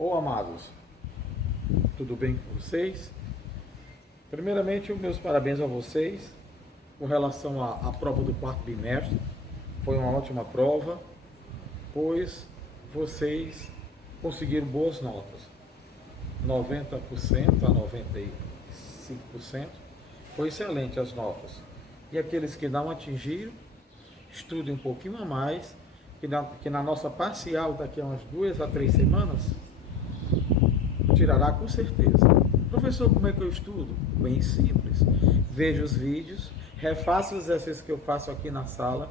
Ô amados, tudo bem com vocês? Primeiramente, os meus parabéns a vocês com relação à prova do quarto bimestre. Foi uma ótima prova, pois vocês conseguiram boas notas. 90% a 95%. Foi excelente as notas. E aqueles que não atingiram, estudem um pouquinho a mais, que na nossa parcial, daqui a umas 2 a 3 semanas, tirará com certeza. Professor, como é que eu estudo? Bem simples. Veja os vídeos, refaça os exercícios que eu faço aqui na sala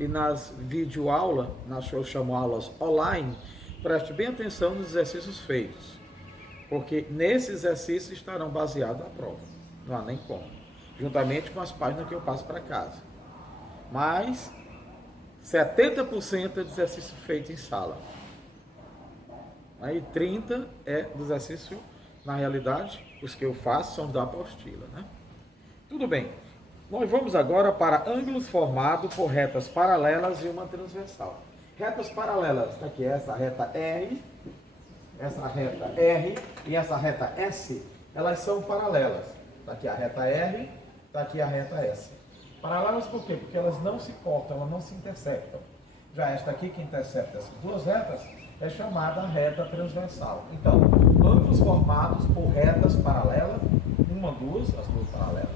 e nas videoaulas, eu chamo aulas online, preste bem atenção nos exercícios feitos, porque nesses exercícios estarão baseados na prova. Não há nem como. Juntamente com as páginas que eu passo para casa. Mas 70% é de exercício feito em sala. Aí 30% é do exercício, na realidade, os que eu faço são da apostila, né? Tudo bem. Nós vamos agora para ângulos formados por retas paralelas e uma transversal. Retas paralelas, está aqui essa reta R e essa reta S, elas são paralelas. Está aqui a reta R, está aqui a reta S. Paralelas por quê? Porque elas não se cortam, elas não se interceptam. Já esta aqui que intercepta essas duas retas é chamada reta transversal. Então, ângulos formados por retas paralelas, as duas paralelas,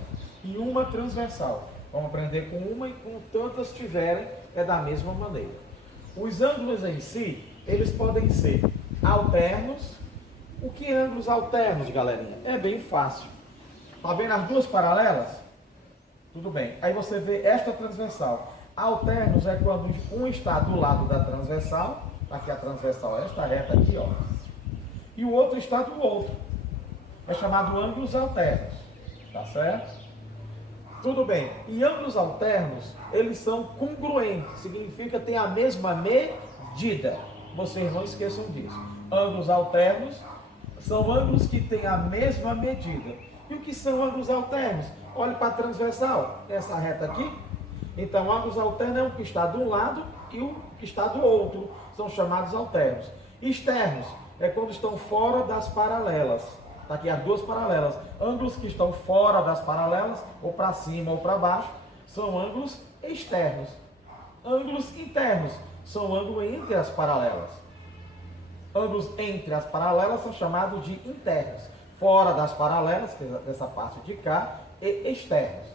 e uma transversal. Vamos aprender com uma e com tantas tiverem, é da mesma maneira. Os ângulos em si, eles podem ser alternos. O que é ângulos alternos, galerinha? É bem fácil. Está vendo as duas paralelas? Tudo bem. Aí você vê esta transversal. Alternos é quando um está do lado da transversal, aqui a transversal é esta reta aqui, ó, e o outro está do outro. É chamado ângulos alternos. Tá certo? Tudo bem. E ângulos alternos, eles são congruentes. Significa que tem a mesma medida. Vocês não esqueçam disso. Ângulos alternos são ângulos que têm a mesma medida. E o que são ângulos alternos? Olhe para a transversal, essa reta aqui. Então, ângulos alternos é o que está de um lado e o que está do outro. São chamados alternos. Externos é quando estão fora das paralelas. Está aqui as duas paralelas. Ângulos que estão fora das paralelas, ou para cima ou para baixo, são ângulos externos. Ângulos internos são ângulos entre as paralelas. Ângulos entre as paralelas são chamados de internos. Fora das paralelas, que é dessa parte de cá, e externos.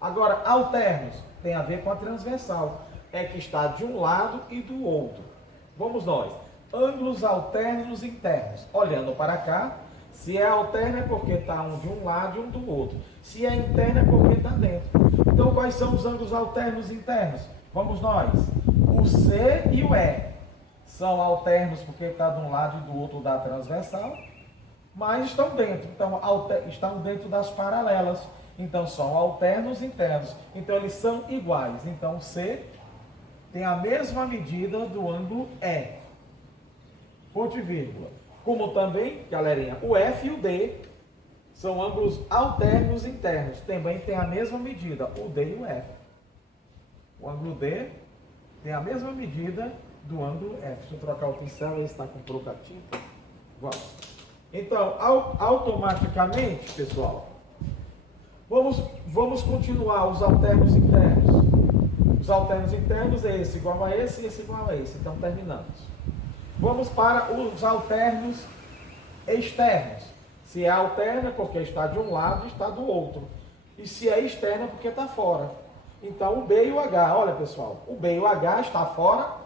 Agora, alternos tem a ver com a transversal. É que está de um lado e do outro. Vamos nós. Ângulos alternos internos. Olhando para cá, se é alterno é porque está um de um lado e um do outro. Se é interno é porque está dentro. Então, quais são os ângulos alternos internos? Vamos nós. O C e o E são alternos porque está de um lado e do outro da transversal, mas estão dentro. Então, estão dentro das paralelas. Então, são alternos internos. Então, eles são iguais. Então, C tem a mesma medida do ângulo E. Ponto e vírgula. Como também, galerinha, o F e o D são ângulos alternos internos. Também tem a mesma medida, o D e o F. O ângulo D tem a mesma medida do ângulo F. Deixa eu trocar o pincel, ele está com pouca tinta. Vamos. Então, automaticamente, pessoal, vamos continuar os alternos internos. Os alternos internos é esse igual a esse e esse igual a esse. Então, terminamos. Vamos para os alternos externos. Se é alterna é porque está de um lado e está do outro. E se é externa é porque está fora. Então, o B e o H, olha pessoal, o B e o H está fora,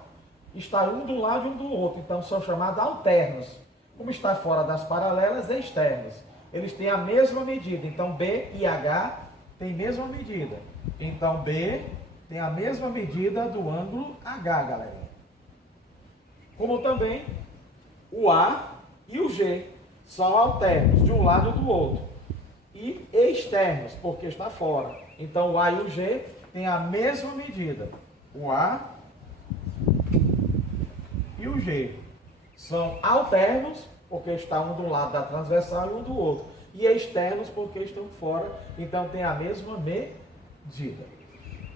está um do lado e um do outro. Então, são chamados alternos. Como está fora das paralelas, é externos. Eles têm a mesma medida. Então, B e H têm a mesma medida. Então, B tem a mesma medida do ângulo H, galera. Como também o A e o G são alternos, de um lado e do outro. E externos, porque está fora. Então, o A e o G têm a mesma medida. O A e o G são alternos, porque está um do lado da transversal e um do outro. E externos, porque estão fora. Então, tem a mesma medida.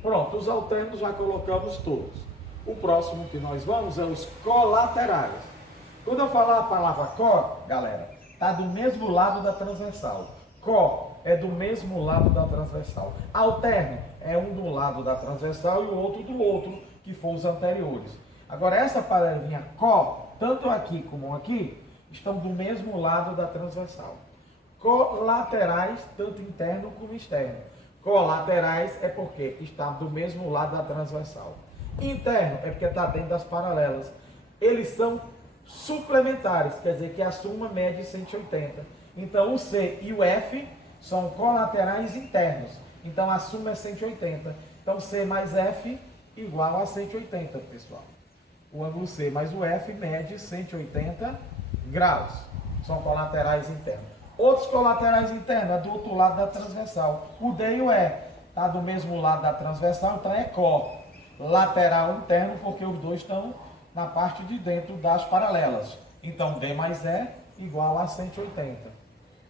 Pronto, os alternos já colocamos todos. O próximo que nós vamos é os colaterais. Quando eu falar a palavra có, galera, está do mesmo lado da transversal. Có é do mesmo lado da transversal. Alterno é um do lado da transversal e o outro do outro, que foram os anteriores. Agora, essa palavrinha có, tanto aqui como aqui, estão do mesmo lado da transversal. Colaterais, tanto interno como externo. Colaterais é porque está do mesmo lado da transversal. Interno é porque está dentro das paralelas. Eles são suplementares, quer dizer que a suma mede 180. Então o C e o F são colaterais internos. Então a suma é 180. Então C mais F igual a 180, pessoal. O ângulo C mais o F mede 180 graus. São colaterais internos. Outros colaterais internos é do outro lado da transversal. O D e o E está do mesmo lado da transversal, então é có. Lateral interno, porque os dois estão na parte de dentro das paralelas. Então D mais E igual a 180.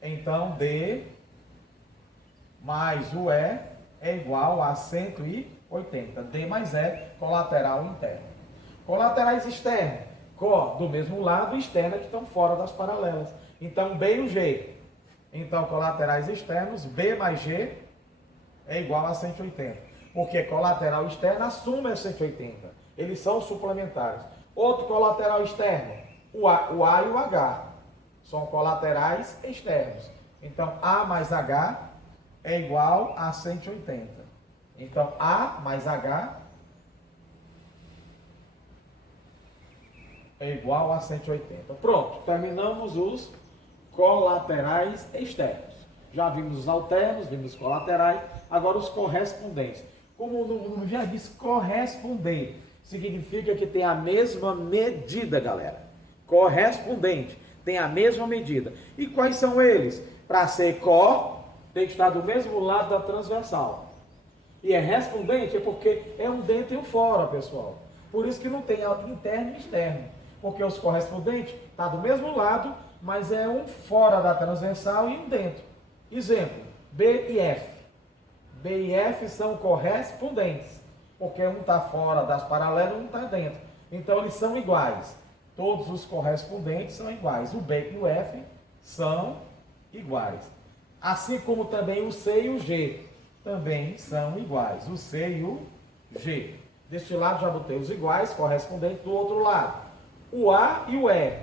Então D mais o E é igual a 180. D mais E, colateral interno. Colaterais externos. Có do mesmo lado e externa que estão fora das paralelas. Então B e o G. Então colaterais externos, B mais G é igual a 180. Porque colateral externo, a suma é 180. Eles são suplementares. Outro colateral externo, o A e o H. São colaterais externos. Então A mais H é igual a 180. Então A mais H é igual a 180. Pronto, terminamos os colaterais externos. Já vimos os alternos, vimos os colaterais, agora os correspondentes. Como o nome já diz, corresponder significa que tem a mesma medida, galera. Correspondente, tem a mesma medida. E quais são eles? Para ser có, tem que estar do mesmo lado da transversal. E é respondente é porque é um dentro e um fora, pessoal. Por isso que não tem interno e externo. Porque os correspondentes estão do mesmo lado, mas é um fora da transversal e um dentro. Exemplo, B e F. B e F são correspondentes, porque um está fora das paralelas e um está dentro. Então eles são iguais. Todos os correspondentes são iguais. O B e o F são iguais. Assim como também o C e o G também são iguais. O C e o G. Deste lado já botei os iguais, correspondentes. Do outro lado, o A e o E.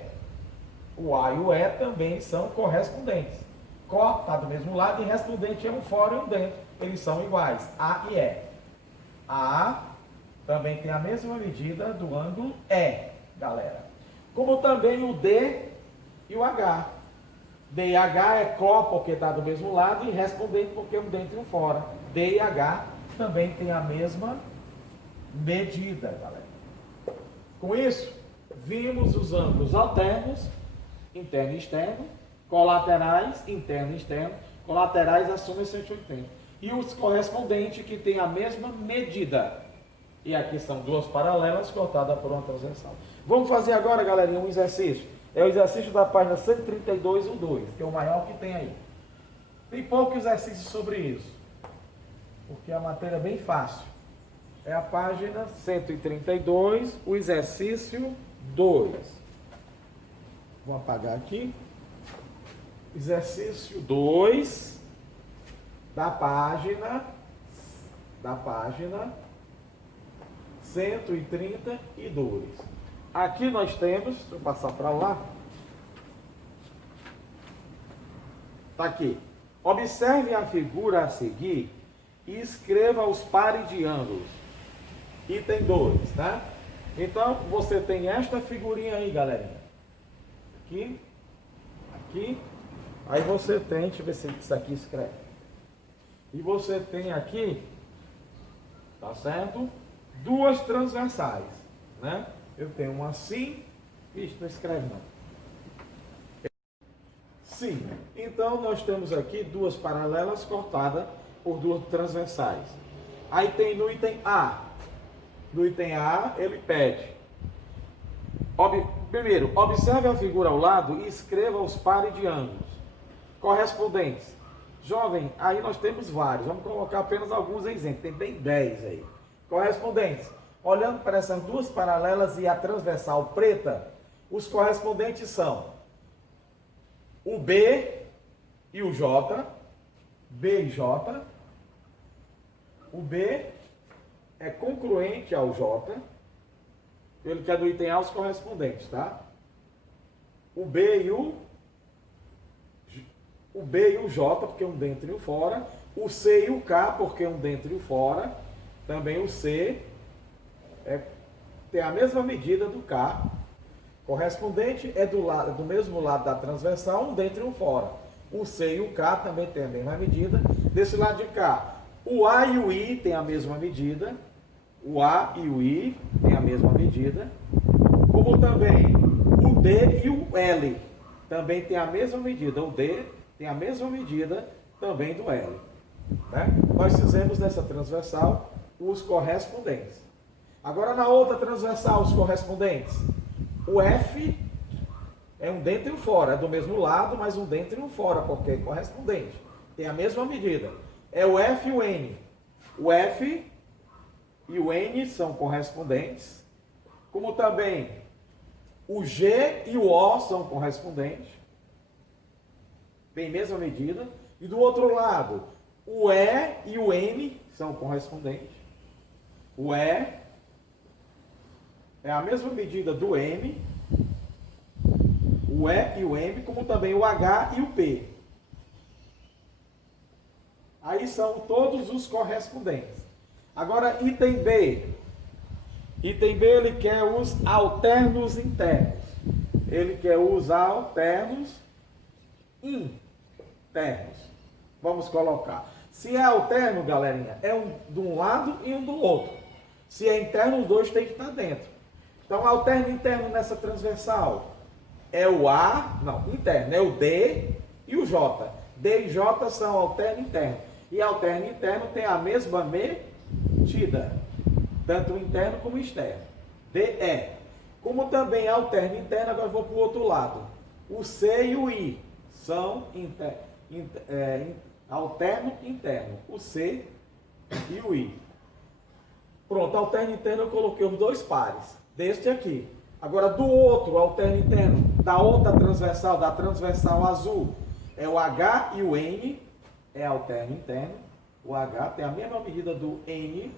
O A e o E também são correspondentes. Có está do mesmo lado e respondente é um fora e um dentro. Eles são iguais, A e E. A também tem a mesma medida do ângulo E, galera. Como também o D e o H. D e H é có porque está do mesmo lado e respondente porque é um dentro e um fora. D e H também tem a mesma medida, galera. Com isso, vimos os ângulos alternos, interno e externo, colaterais, interno e externo, colaterais acima de 180. E os correspondentes que têm a mesma medida. E aqui são duas paralelas cortadas por uma transversal. Vamos fazer agora, galerinha, um exercício. É o exercício da página 132, o 2, que é o maior que tem aí. Tem pouco exercício sobre isso, porque a matéria é bem fácil. É a página 132, o exercício 2. Vou apagar aqui. Exercício 2 da página 132. Aqui nós temos, deixa eu passar para lá. Está aqui. Observe a figura a seguir e escreva os pares de ângulos. Item 2, tá? Então, você tem esta figurinha aí, galerinha. Aqui. Aqui. Aí você tem, deixa eu ver se isso aqui escreve. E você tem aqui, tá certo? Duas transversais, né? Eu tenho uma assim, isso não escreve não. Sim, então nós temos aqui duas paralelas cortadas por duas transversais. Aí tem no item A. No item A, ele pede. Primeiro, observe a figura ao lado e escreva os pares de ângulos correspondentes. Jovem, aí nós temos vários. Vamos colocar apenas alguns exemplos. Tem bem 10 aí. Correspondentes. Olhando para essas duas paralelas e a transversal preta, Os correspondentes são o B e o J, B e J. O B é congruente ao J, ele quer do item A os correspondentes, tá? O B e o J, porque um dentro e um fora. O C e o K, porque um dentro e um fora. Também o C tem a mesma medida do K. Correspondente é do mesmo lado da transversal, um dentro e um fora. O C e o K também tem a mesma medida. Desse lado de cá, o A e o I tem a mesma medida. O A e o I tem a mesma medida. Como também o D e o L também tem a mesma medida. O D tem a mesma medida também do L. Né? Nós fizemos nessa transversal os correspondentes. Agora na outra transversal, os correspondentes. O F é um dentro e um fora, é do mesmo lado, mas um dentro e um fora, porque é correspondente. Tem a mesma medida. É o F e o N. O F e o N são correspondentes. Como também o G e o O são correspondentes. Tem a mesma medida. E do outro lado, o E e o M são correspondentes. O E é a mesma medida do M, o E e o M, como também o H e o P. Aí são todos os correspondentes. Agora, item B. Item B, ele quer os alternos internos. Ele quer os alternos internos. Vamos colocar. Se é alterno, galerinha, é um de um lado e um do outro. Se é interno, os dois têm que estar dentro. Então, alterno interno nessa transversal é o A, não, interno, é o D e o J. D e J são alterno interno. E alterno interno tem a mesma medida, tanto interno como externo. DE. Como também alterno interno, agora eu vou para o outro lado. O C e o I são alterno interno. O C e o I. Pronto, alterno interno eu coloquei os dois pares. Deste aqui. Agora do outro alterno interno, da outra transversal, da transversal azul, é o H e o N, é alterno interno. O H tem a mesma medida do N.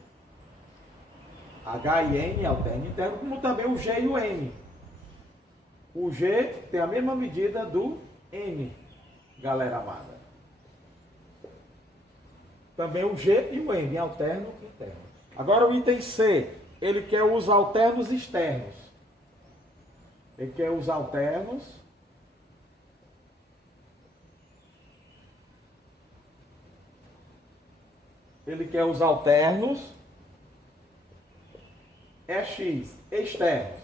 H e N é alterno interno, como também o G e o N. O G tem a mesma medida do N, galera amada. Também o G e o N, alterno interno. Agora o item C, ele quer os alternos externos. Ele quer os alternos X, externos.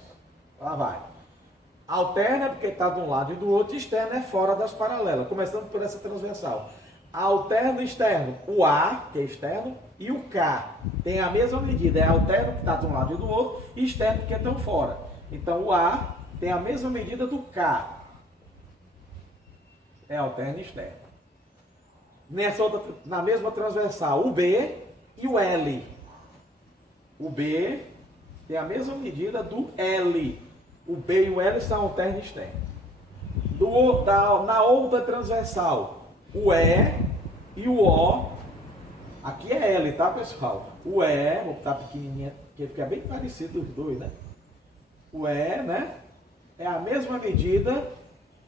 Lá vai. Alterno é porque está de um lado e do outro, externo é fora das paralelas, começando por essa transversal. Alterno externo, o A, que é externo, e o K tem a mesma medida, é alterno que está de um lado e do outro, e externo porque estão fora. Então o A tem a mesma medida do K, é alterno externo. Na mesma transversal, o B e o L. O B tem a mesma medida do L. O B e o L são alterno externo. Na outra transversal, o E e o O, aqui é L, tá, pessoal? O E, vou botar pequenininha, porque fica bem parecido os dois, né? O E, né? É a mesma medida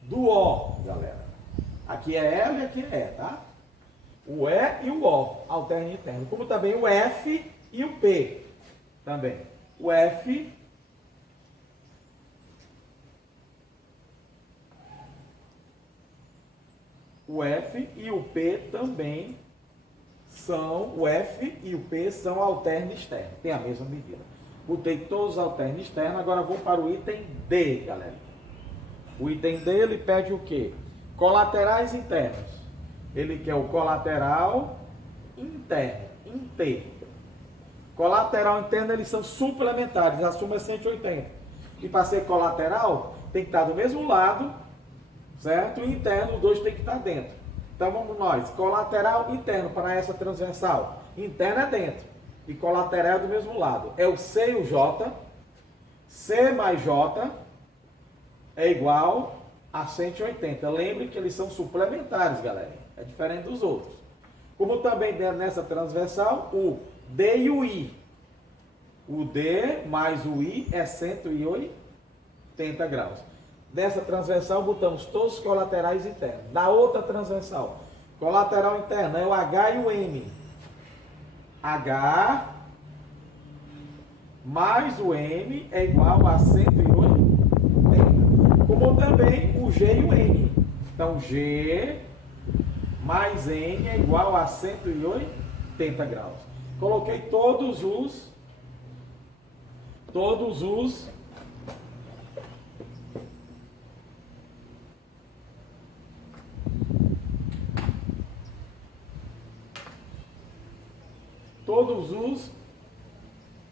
do O, galera. Aqui é L e aqui é E, tá? O E e o O, alterno interno. Como também o F e o P, também. O F e o P também são, o F e o P são alterno externo, tem a mesma medida. Botei todos os alternos externos, agora vou para o item D, galera. O item D, ele pede o quê? Colaterais internos. Ele quer o colateral interno, INT. Colateral interno, eles são suplementares, a soma é 180. E para ser colateral, tem que estar do mesmo lado, certo? E interno, os dois tem que estar dentro. Então vamos nós, colateral interno para essa transversal. Interno é dentro e colateral é do mesmo lado. É o C e o J, C mais J, é igual a 180. Lembre que eles são suplementares, galera. É diferente dos outros. Como também nessa transversal, o D e o I. O D mais o I é 180 graus. Dessa transversal, botamos todos os colaterais internos. Da outra transversal, colateral interno é o H e o M. H mais o M é igual a 180. Como também o G e o N. Então, G mais N é igual a 180 graus. Coloquei todos os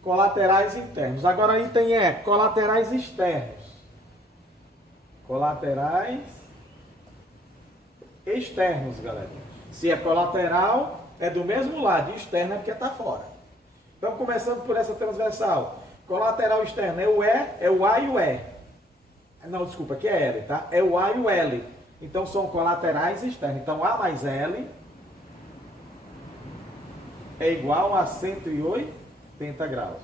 colaterais internos. Agora aí tem colaterais externos. Colaterais externos, galera. Se é colateral, é do mesmo lado. E externo é porque está fora. Então, começando por essa transversal. Colateral externo é o A e o E. Não, desculpa, aqui é L, tá? É o A e o L. Então, são colaterais externos. Então, A mais L é igual a 180 graus.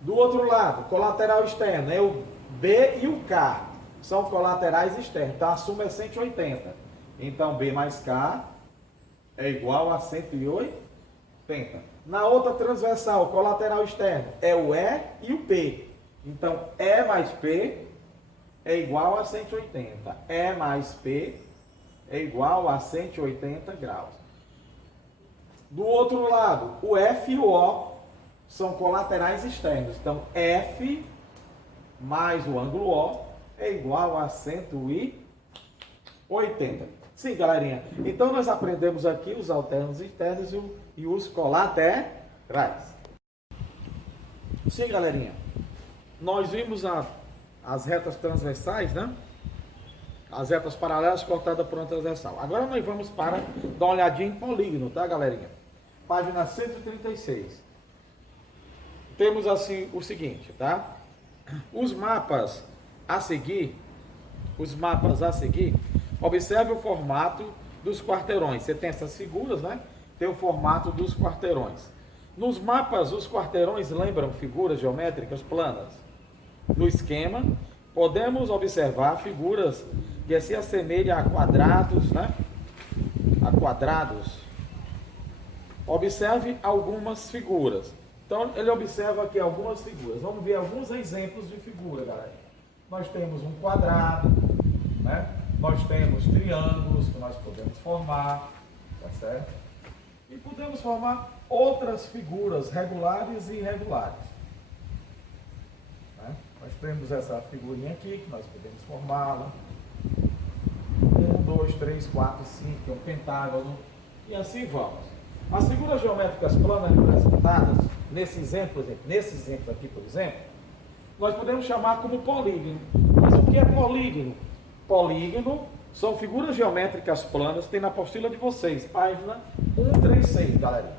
Do outro lado, colateral externo é o B e o K. São colaterais externos. Então, a soma é 180. Então, B mais K é igual a 180. Na outra transversal, colateral externo, é o E e o P. Então, E mais P é igual a 180. E mais P é igual a 180 graus. Do outro lado, o F e o O são colaterais externos. Então, F mais o ângulo O é igual a 180. Sim, galerinha. Então, nós aprendemos aqui os alternos externos e os colaterais. Sim, galerinha. Nós vimos as retas transversais, né? As retas paralelas cortadas por uma transversal. Agora nós vamos para dar uma olhadinha em polígono, tá, galerinha? Página 136. Temos assim o seguinte, tá? Os mapas a seguir, observe o formato dos quarteirões. Você tem essas figuras, né? Tem o formato dos quarteirões. Nos mapas, os quarteirões lembram figuras geométricas planas. No esquema, podemos observar figuras que se assemelham a quadrados, né? A quadrados. Observe algumas figuras. Então, ele observa aqui algumas figuras. Vamos ver alguns exemplos de figura, galera. Nós temos um quadrado, né? Nós temos triângulos que nós podemos formar, tá certo? E podemos formar outras figuras regulares e irregulares. Né? Nós temos essa figurinha aqui que nós podemos formá-la. 1, 2, 3, 4, 5, que é um pentágono. E assim vamos. As figuras geométricas planas representadas, nesse exemplo aqui, por exemplo, nós podemos chamar como polígono. Mas o que é polígono? Polígono são figuras geométricas planas, tem na apostila de vocês, página 136, galera.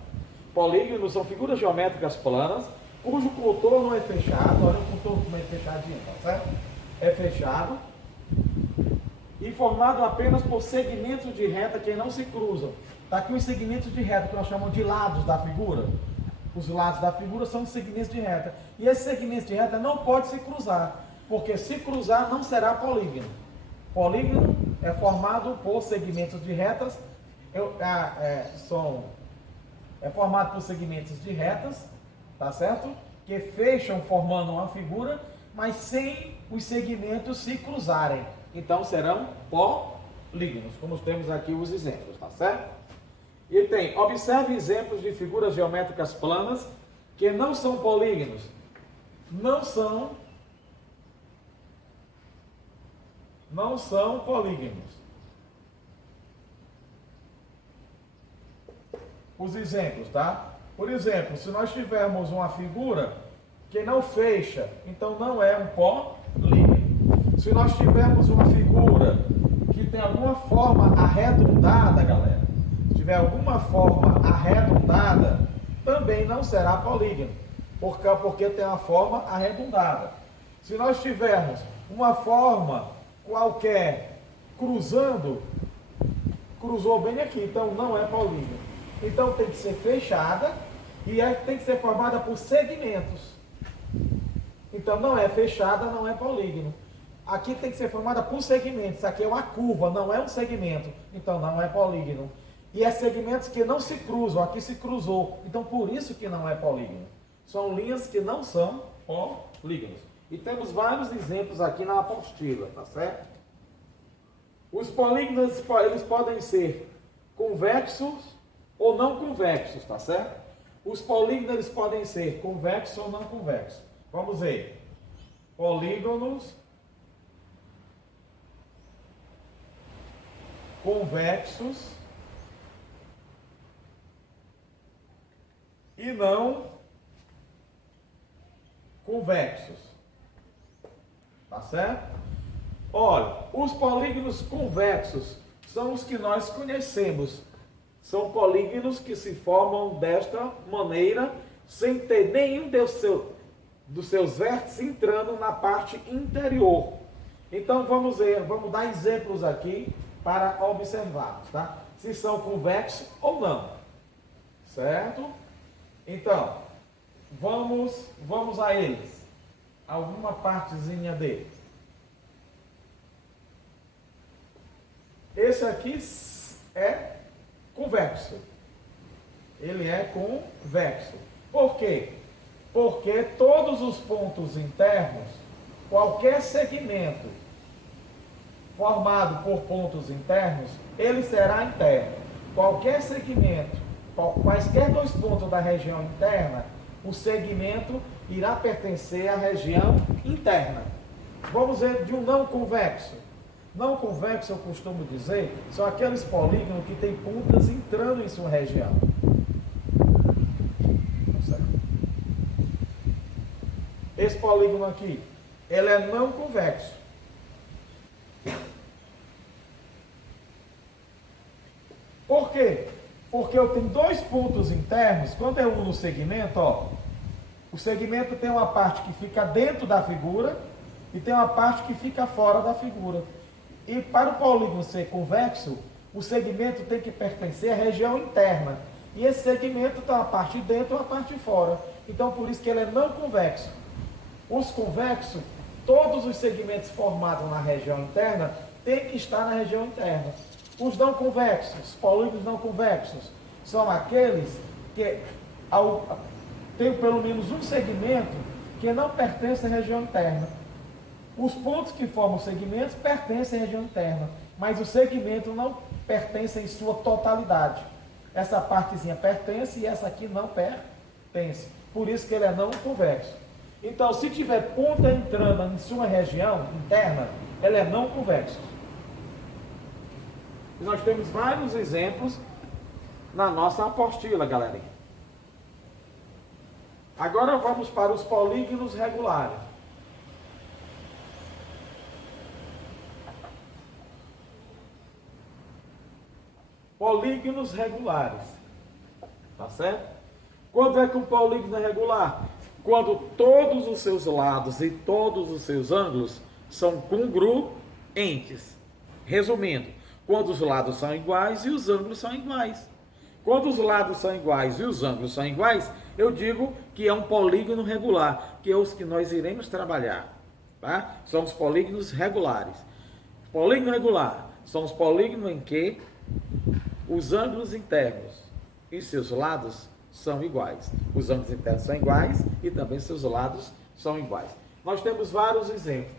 Polígonos são figuras geométricas planas, cujo contorno é fechado. Olha o contorno como é fechadinho, tá certo? É fechado e formado apenas por segmentos de reta que não se cruzam. Está aqui os segmentos de reta que nós chamamos de lados da figura. Os lados da figura são os segmentos de reta. E esses segmentos de reta não podem se cruzar, porque se cruzar não será polígono. Polígono é formado por segmentos de retas, é formado por segmentos de retas, tá certo? Que fecham formando uma figura, mas sem os segmentos se cruzarem. Então serão polígonos, como temos aqui os exemplos, tá certo? E tem, observe exemplos de figuras geométricas planas que não são polígonos. Não são polígonos. Os exemplos, tá? Por exemplo, se nós tivermos uma figura que não fecha, então não é um polígono. Se nós tivermos uma figura que tem alguma forma arredondada, galera, se tiver alguma forma arredondada, também não será polígono, porque tem uma forma arredondada. Se nós tivermos uma forma qualquer cruzando, cruzou bem aqui, então não é polígono. Então tem que ser fechada e tem que ser formada por segmentos. Então não é fechada, não é polígono. Aqui tem que ser formada por segmentos. Aqui é uma curva, não é um segmento. Então não é polígono. E é segmentos que não se cruzam. Aqui se cruzou. Então por isso que não é polígono. São linhas que não são polígonos. E temos vários exemplos aqui na apostila, tá certo? Os polígonos, eles podem ser convexos ou não convexos, tá certo? Os polígonos, eles podem ser convexos ou não convexos. Vamos ver. Polígonos convexos e não convexos. Tá certo? Olha, os polígonos convexos são os que nós conhecemos. São polígonos que se formam desta maneira, sem ter nenhum dos seus vértices entrando na parte interior. Então vamos ver, vamos dar exemplos aqui para observarmos, tá? Se são convexos ou não. Certo? Então, vamos a eles. Alguma partezinha deles. Esse aqui é convexo. Ele é convexo. Por quê? Porque todos os pontos internos, qualquer segmento formado por pontos internos, ele será interno. Qualquer segmento, quaisquer dois pontos da região interna, o segmento irá pertencer à região interna. Vamos ver de um não convexo. Não convexo, eu costumo dizer, são aqueles polígonos que têm pontas entrando em sua região. Esse polígono aqui, ele é não convexo. Por quê? Porque eu tenho dois pontos internos. Quando eu uno o segmento, ó, o segmento tem uma parte que fica dentro da figura e tem uma parte que fica fora da figura. E para o polígono ser convexo, o segmento tem que pertencer à região interna. E esse segmento tem uma parte dentro e uma parte fora. Então, por isso que ele é não convexo. Os convexos, todos os segmentos formados na região interna, têm que estar na região interna. Os não convexos, os polígonos não convexos, são aqueles que têm pelo menos um segmento que não pertence à região interna. Os pontos que formam segmentos pertencem à região interna, mas o segmento não pertence em sua totalidade. Essa partezinha pertence e essa aqui não pertence. Por isso que ele é não convexo. Então, se tiver ponta entrando em sua região interna, ele é não convexo. E nós temos vários exemplos na nossa apostila, galerinha. Agora vamos para os polígonos regulares. Polígonos regulares. Tá certo? Quando é que um polígono é regular? Quando todos os seus lados e todos os seus ângulos são congruentes. Resumindo, quando os lados são iguais e os ângulos são iguais. Quando os lados são iguais e os ângulos são iguais, eu digo que é um polígono regular, que é os que nós iremos trabalhar. Tá? São os polígonos regulares. Polígono regular são os polígonos em que os ângulos internos e seus lados são iguais. Os ângulos internos são iguais e também seus lados são iguais. Nós temos vários exemplos.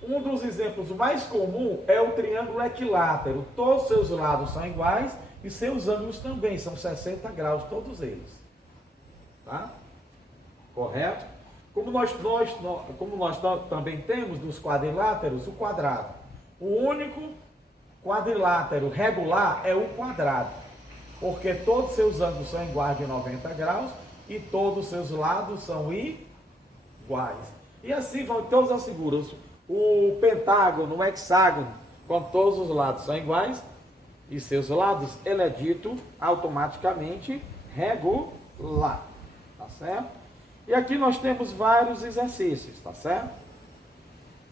Um dos exemplos mais comuns é o triângulo equilátero. Todos os seus lados são iguais e seus ângulos também são 60 graus, todos eles. Tá? Correto? Como nós também temos nos quadriláteros o quadrado. O único quadrilátero regular é o quadrado, porque todos os seus ângulos são iguais de 90 graus e todos os seus lados são iguais. E assim vão todas as figuras. O pentágono, o hexágono, com todos os lados são iguais e seus lados, ele é dito automaticamente regular. Tá certo? E aqui nós temos vários exercícios, tá certo?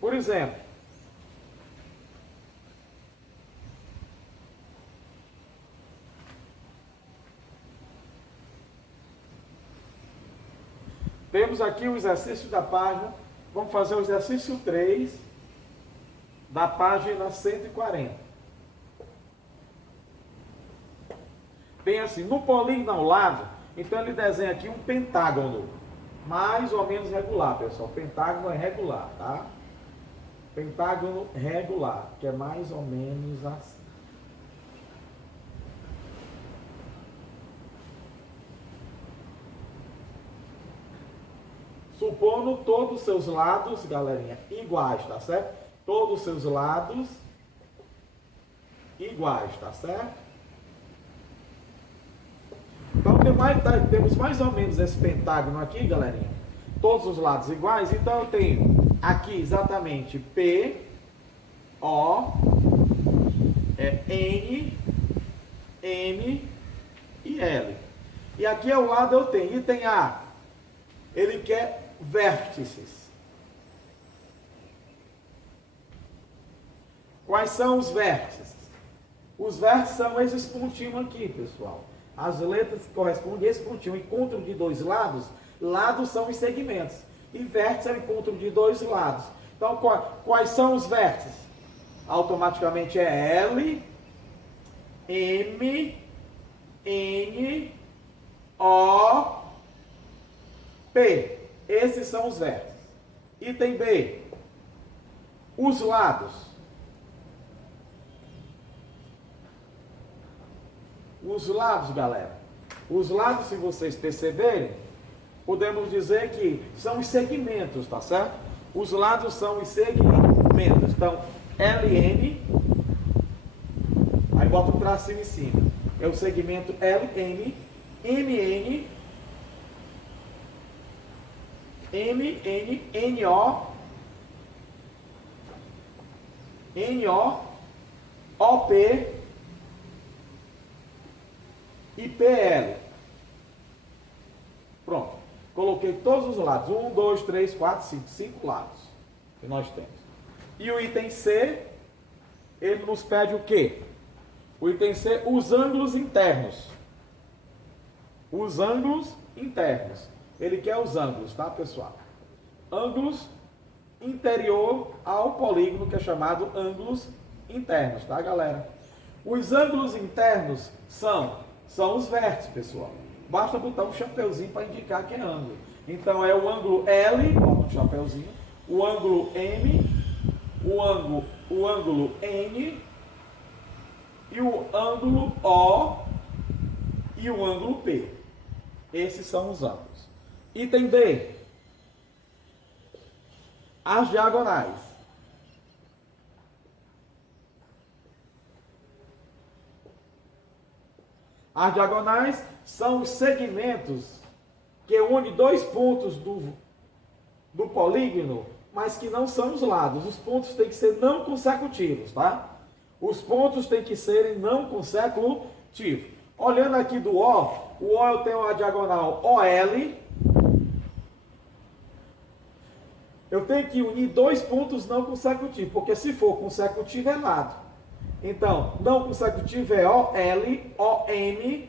Por exemplo, temos aqui o exercício da página, vamos fazer o exercício 3 da página 140. Bem assim, no polígono ao lado, então ele desenha aqui um pentágono, mais ou menos regular, pessoal. Pentágono é regular, tá? Pentágono regular, que é mais ou menos assim. Supondo todos os seus lados, galerinha, iguais, tá certo? Todos os seus lados iguais, tá certo? Então temos mais ou menos esse pentágono aqui, galerinha. Todos os lados iguais. Então eu tenho aqui exatamente P, O, N, M e L. E aqui ao lado eu tenho item A. Ele quer vértices. Quais são os vértices? Os vértices são esses pontinhos aqui, pessoal. As letras que correspondem a esse pontinho. Encontro de dois lados. Lados são os segmentos. E vértice é o encontro de dois lados. Então, quais são os vértices? Automaticamente é L, M, N, O, P. Esses são os vértices. Item B. Os lados. Os lados, galera. Os lados, se vocês perceberem, podemos dizer que são os segmentos, tá certo? Os lados são os segmentos. Então, LN, aí bota um tracinho em cima. É o segmento LN, MN, MN, NO, NO, OP e PL. Pronto. Coloquei todos os lados. 1, 2, 3, 4, 5. 5 lados que nós temos. E o item C, ele nos pede o quê? O item C, os ângulos internos. Os ângulos internos. Ele quer os ângulos, tá, pessoal? Ângulos interior ao polígono, que é chamado ângulos internos, tá, galera? Os ângulos internos são os vértices, pessoal. Basta botar um chapeuzinho para indicar que é ângulo. Então é o ângulo L, bota um chapeuzinho, o ângulo M, o ângulo N e o ângulo O e o ângulo P. Esses são os ângulos. Item D. As diagonais. As diagonais são os segmentos que unem dois pontos do polígono, mas que não são os lados. Os pontos têm que ser não consecutivos, tá? Os pontos têm que serem não consecutivos. Olhando aqui do O, o O eu tenho a diagonal OL. Eu tenho que unir dois pontos não consecutivos, porque se for consecutivo é lado. Então, não consecutivo é OL, OM,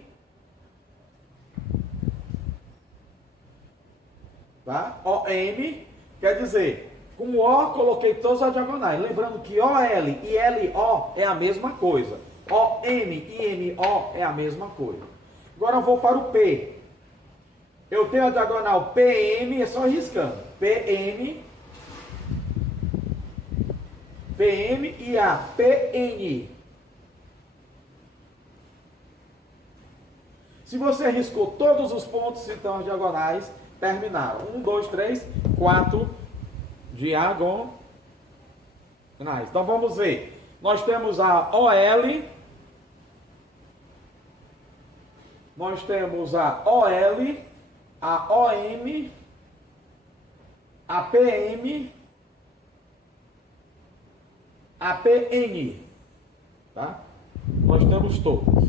tá? OM, quer dizer, com o O coloquei todas as diagonais. Lembrando que OL e LO é a mesma coisa. OM e MO é a mesma coisa. Agora eu vou para o P. Eu tenho a diagonal PM, é só riscando. PM e a PN. Se você riscou todos os pontos, então as diagonais terminaram. 1, 2, 3, 4 diagonais. Então vamos ver. Nós temos a OL. Nós temos a OL, a OM, a PM, a PN, tá? Nós temos todos.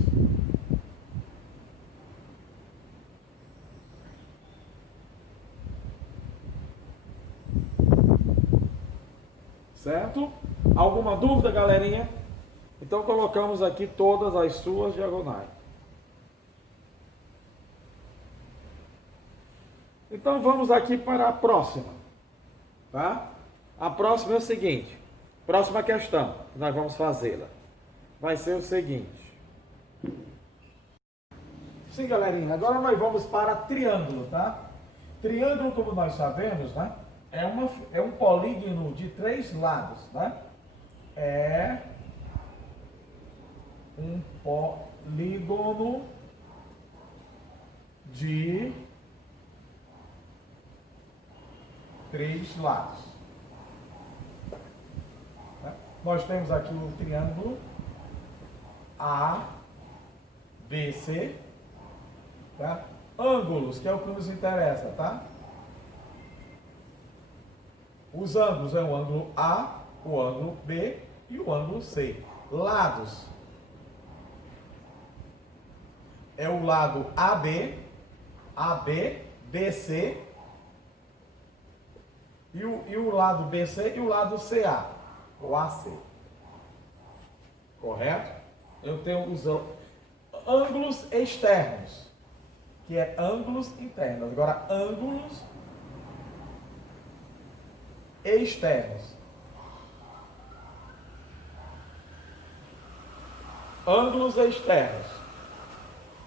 certo? Alguma dúvida, galerinha? Então colocamos aqui todas as suas diagonais. Então vamos aqui para a próxima, tá? A próxima é o seguinte, próxima questão que nós vamos fazê-la. Vai ser o seguinte. Sim, galerinha, agora nós vamos para triângulo, tá? Triângulo, como nós sabemos, né? É um polígono de 3 lados, né? É um polígono de 3 lados. Tá? Nós temos aqui o triângulo ABC, tá? Ângulos, que é o que nos interessa, tá? Os ângulos é o ângulo A, o ângulo B e o ângulo C. Lados é o lado AB, BC e o lado BC e o lado CA, o AC. Correto? Eu tenho os ângulos externos, que é ângulos internos. Agora, ângulos externos. Ângulos externos.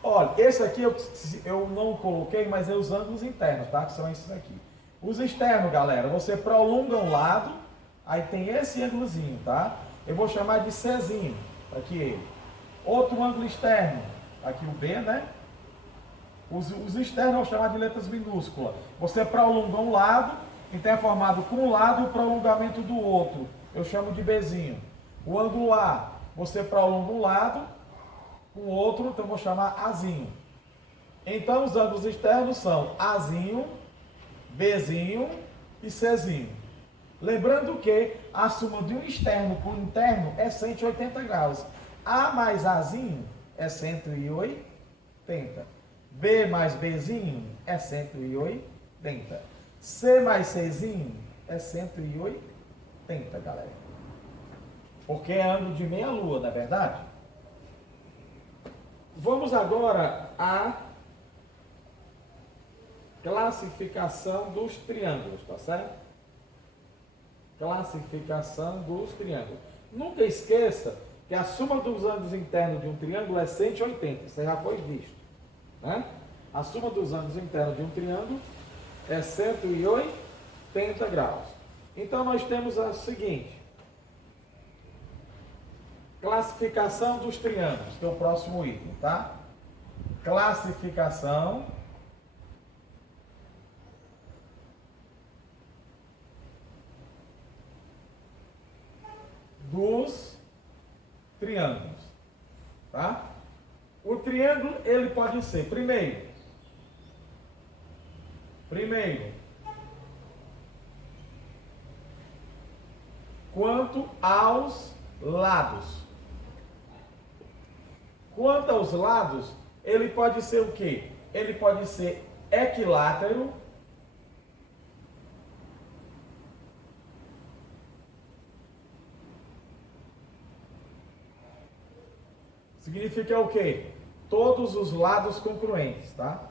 Olha, esse aqui eu não coloquei, mas é os ângulos internos, tá? Que são esses aqui. Os externos, galera, você prolonga um lado, aí tem esse ângulozinho, tá? Eu vou chamar de Czinho, aqui ele. Outro ângulo externo, aqui o B, né? Os externos eu vou chamar de letras minúsculas. Você prolonga um lado, então é formado com um lado e o prolongamento do outro. Eu chamo de Bzinho. O ângulo A, você prolonga um lado, com o outro, então eu vou chamar Azinho. Então os ângulos externos são Azinho, Bzinho e Czinho. Lembrando que a soma de um externo com o interno é 180 graus. A mais Azinho é 180. B mais Bzinho é 180. C mais Czinho é 180, galera. Porque é ângulo de meia lua, não é verdade? Vamos agora à classificação dos triângulos, tá certo? Classificação dos triângulos. Nunca esqueça que a soma dos ângulos internos de um triângulo é 180, isso já foi visto, né? A soma dos ângulos internos de um triângulo é 180 graus. Então nós temos a seguinte: classificação dos triângulos, que é o próximo item, tá? Classificação dos triângulos, tá? O triângulo, ele pode ser, primeiro, quanto aos lados. Quanto aos lados, ele pode ser o quê? Ele pode ser equilátero, significa o quê? Todos os lados congruentes, tá?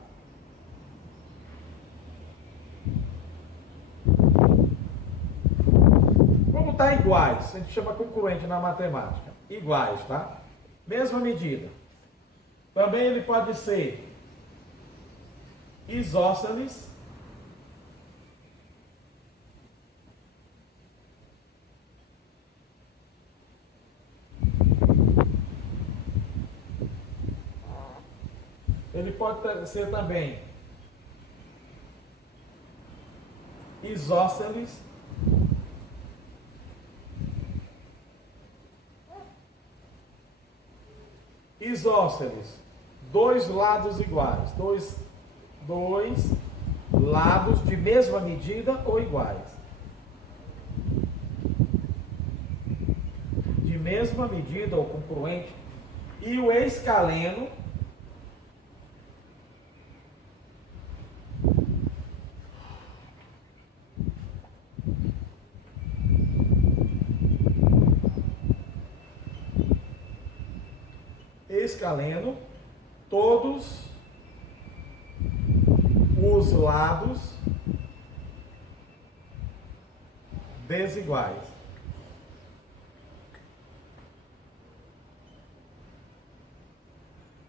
Como tá iguais, a gente chama congruente na matemática. Iguais, tá? Mesma medida. Também ele pode ser isósceles, ele pode ser também isósceles, dois lados iguais, dois lados de mesma medida ou iguais. De mesma medida ou congruente. E o escaleno, escaleno todos os lados desiguais.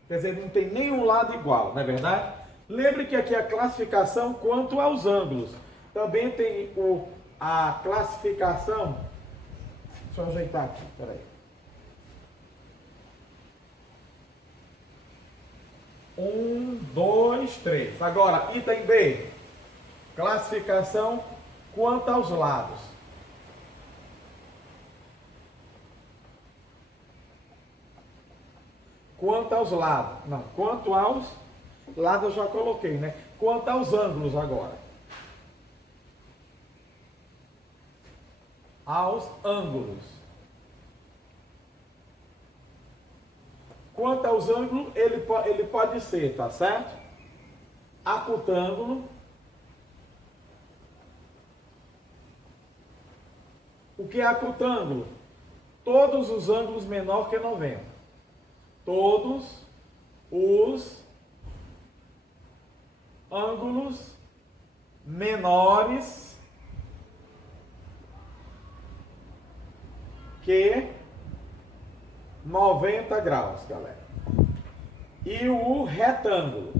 Quer dizer, não tem nenhum lado igual, não é verdade? Lembre que aqui é a classificação quanto aos ângulos. Também tem a classificação. Deixa eu ajeitar aqui, peraí. 1, 2, 3. Agora, item B. Classificação quanto aos lados. Quanto aos lados. Não, quanto aos lados eu já coloquei, né? Quanto aos ângulos agora. Aos ângulos. Quanto aos ângulos, ele pode ser, tá certo? Acutângulo. O que é acutângulo? Todos os ângulos menor que 90. Todos os ângulos menores que 90 graus, galera. E o retângulo.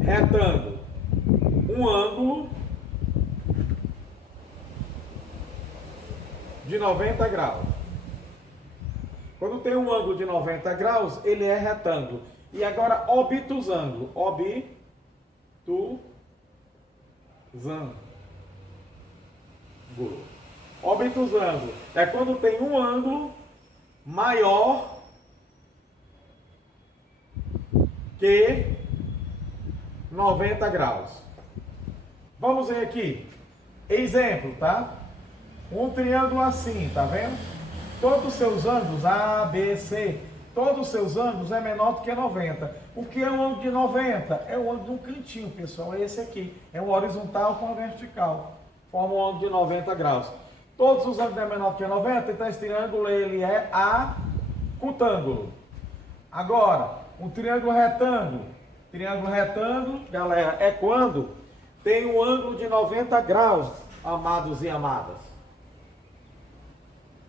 Retângulo. Um ângulo de 90 graus. Quando tem um ângulo de 90 graus, ele é retângulo. E agora, obtusângulo. Obtusângulo é quando tem um ângulo maior que 90 graus. Vamos ver aqui. Exemplo, tá? Um triângulo assim, tá vendo? Todos os seus ângulos, A, B, C, todos os seus ângulos é menor do que 90. O que é um ângulo de 90? É o ângulo de um cantinho, pessoal. É esse aqui. É um horizontal com a vertical. Forma um ângulo de 90 graus. Todos os ângulos é menor do que 90, então esse triângulo ele é acutângulo. Agora, um triângulo retângulo. Triângulo retângulo, galera, é quando tem um ângulo de 90 graus, amados e amadas.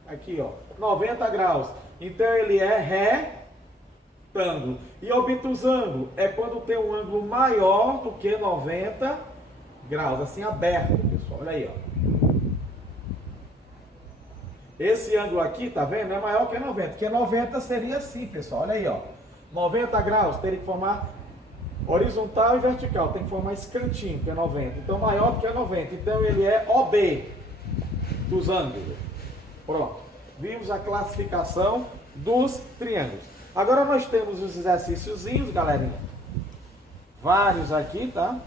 Aqui, ó, 90 graus. Então ele é retângulo. E obtusângulo é quando tem um ângulo maior do que 90 graus, assim aberto, pessoal. Olha aí, ó. Esse ângulo aqui, tá vendo? É maior que 90, porque 90 seria assim, pessoal. Olha aí, ó. 90 graus teria que formar horizontal e vertical. Tem que formar esse cantinho, que é 90. Então, maior do que 90. Então, ele é OB dos ângulos. Pronto. Vimos a classificação dos triângulos. Agora, nós temos os exercíciozinhos, galerinha. Vários aqui, tá?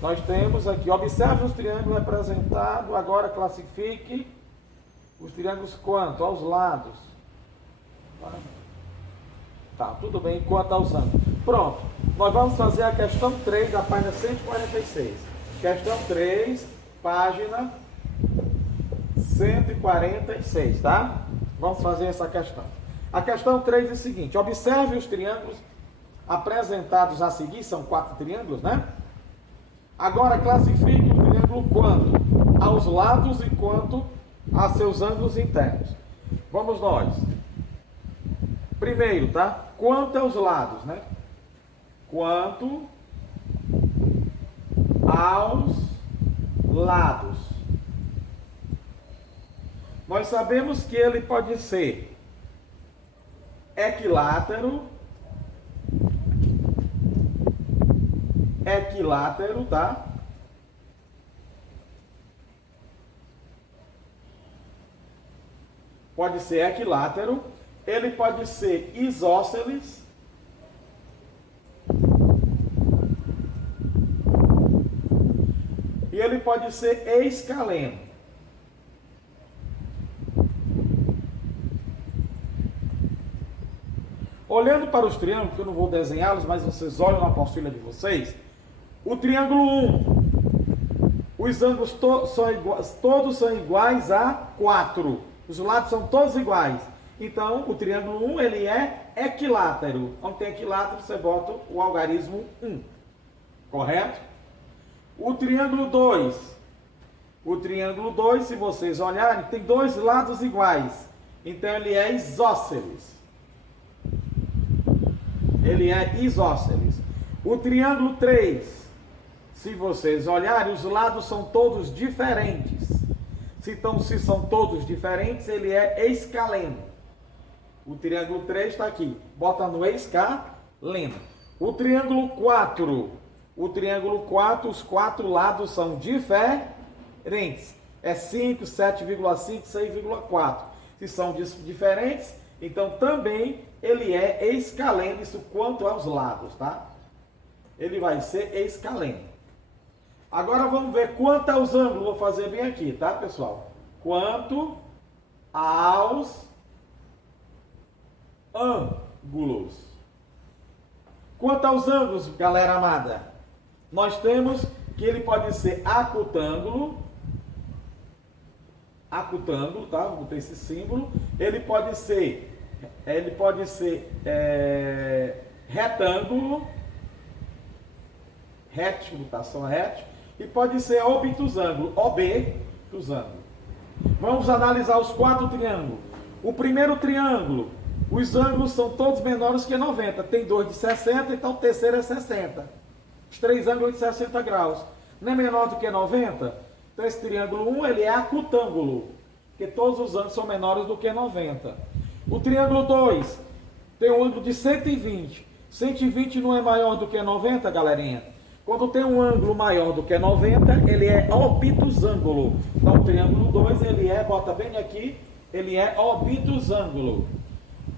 Nós temos aqui. Observe os triângulos representados. Agora, classifique os triângulos quanto? Aos lados. Tá, tudo bem, quanto aos ângulos. Pronto, nós vamos fazer a questão 3 da página 146. Questão 3, página 146, tá? Vamos fazer essa questão. A questão 3 é o seguinte: observe os triângulos apresentados a seguir, são 4 triângulos, né? Agora classifique o triângulo quanto aos lados e quanto a seus ângulos internos. Vamos nós. Primeiro, tá? Quanto aos lados, né? Quanto aos lados. Nós sabemos que ele pode ser equilátero, tá? Pode ser equilátero, ele pode ser isósceles, e ele pode ser escaleno. Olhando para os triângulos, que eu não vou desenhá-los, mas vocês olham na apostila de vocês, o triângulo 1, os ângulos todos são iguais a 4. Os lados são todos iguais. Então, o triângulo 1, ele é equilátero. Onde tem equilátero, você bota o algarismo 1. Correto? O triângulo 2. O triângulo 2, se vocês olharem, tem dois lados iguais. Então, ele é isósceles. Ele é isósceles. O triângulo 3, se vocês olharem, os lados são todos diferentes. Então, se são todos diferentes, ele é escaleno. O triângulo 3 está aqui. Bota no escaleno. O triângulo 4. O triângulo 4, os quatro lados são diferentes. É 5, 7,5, 6,4. Se são diferentes, então também ele é escaleno, isso quanto aos lados, tá? Ele vai ser escaleno. Agora vamos ver quanto aos ângulos. Vou fazer bem aqui, tá, pessoal? Quanto aos ângulos. Quanto aos ângulos, galera amada, nós temos que ele pode ser acutângulo, tá? Vou botar esse símbolo. Ele pode ser retângulo, reto, tá? Só reto. E pode ser obtusângulo, obtusângulo. Vamos analisar os quatro triângulos. O primeiro triângulo, os ângulos são todos menores que 90. Tem dois de 60, então o terceiro é 60. Os três ângulos de 60 graus. Não é menor do que 90? Então esse triângulo 1, ele é acutângulo, porque todos os ângulos são menores do que 90. O triângulo 2 tem um ângulo de 120. 120 não é maior do que 90, galerinha? Quando tem um ângulo maior do que 90, ele é obtusângulo. Então o triângulo 2, ele é, bota bem aqui, ele é obtusângulo.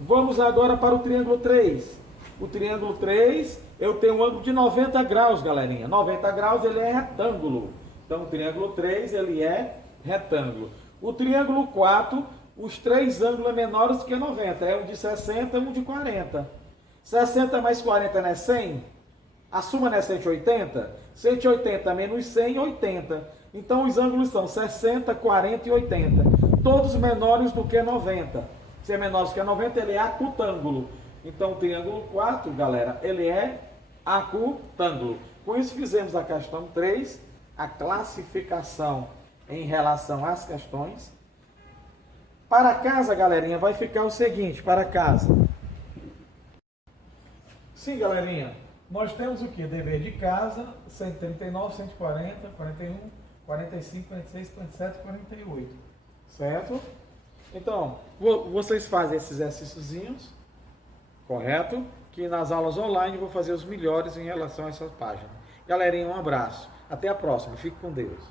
Vamos agora para o triângulo 3. O triângulo 3, eu tenho um ângulo de 90 graus, galerinha. 90 graus, ele é retângulo. Então, o triângulo 3, ele é retângulo. O triângulo 4, os três ângulos menores que 90. É um de 60 e um de 40. 60 mais 40 não é 100? A suma não é 180? 180 menos 100, 80. Então, os ângulos são 60, 40 e 80. Todos menores do que 90. Se é menor do que 90, ele é acutângulo. Então, o triângulo 4, galera, ele é acutângulo. Com isso, fizemos a questão 3, a classificação em relação às questões. Para casa, galerinha, vai ficar o seguinte, para casa. Sim, galerinha, nós temos o que? Dever de casa, 139, 140, 41, 45, 46, 47, 48. Certo? Então, vocês fazem esses exercíciozinhos, correto? Que nas aulas online eu vou fazer os melhores em relação a essas páginas. Galerinha, um abraço. Até a próxima. Fique com Deus.